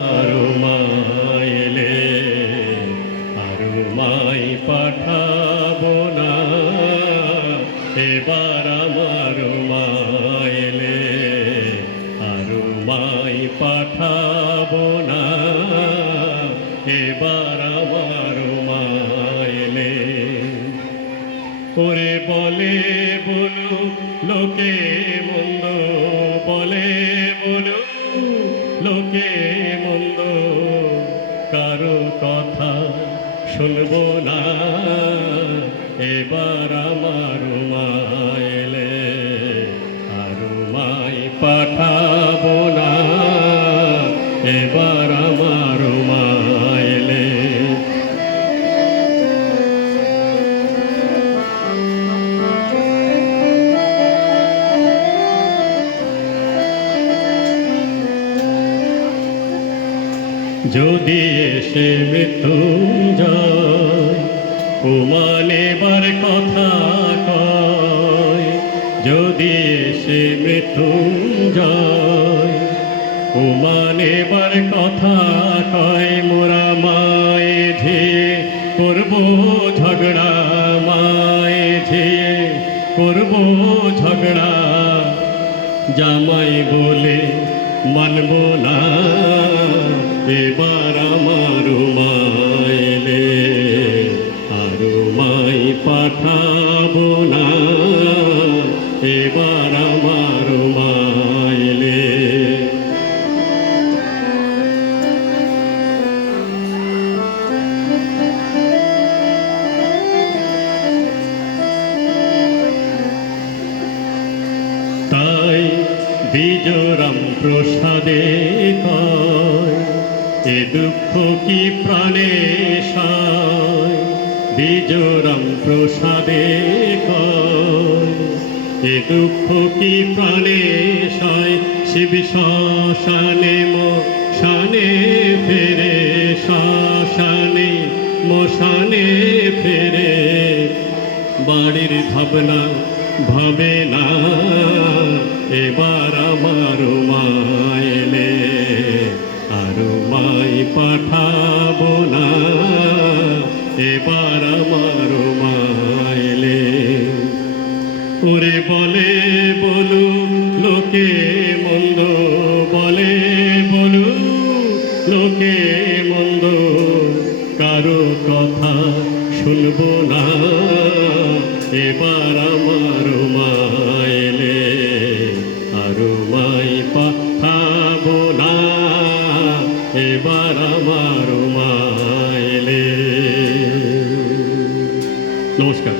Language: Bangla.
আরো মাইলে আরো মাই পাঠাবো না এবার আমার মাইলে আরো মাই পাঠাবো না এবার আমার মাইলে ওরে বলে বলু লোকে মন্দ বলে বলু লোকে মন্দ কারো কথা শুনবো না এবার আমার মাইলে আরো মাই পাঠাবো না এবার আমার মাইলে যদি এসে মৃত্যুঞ্জয় উমানেবার কথা কয় যদি এসে মৃত্যুঞ্জয় উমানেবার কথা কয় মোরা মায়ে ঝিয়ে করব ঝগড়া মায়ে ঝিয়ে করব ঝগড়া জামাই বলে মানব না এবার আমার মাইলে আরো মাই পাঠাবো না এবার আমার মাইলে তাই বিজোরাম প্রসাদে কয় এ দুঃখ কি প্রাণে সায় বিজোরাম প্রসাদে কয় এ দুঃখ কি প্রাণে সায় শিব শ্মশানে মশানে ফেরে শ্মশানে মশানে ফেরে বাড়ির ভাবনা ভাবে না এবার আমার মাইলে আরো মাই পাঠাবো না এবার আমার মাইলে ওরে বলে বলু লোকে মন্দ বলে বলু লোকে মন্দ কারো কথা শুনবো না এবার আমার মাইলে আরো মাই পাঠাবো না এবার আমার মাইলে নমস্কার।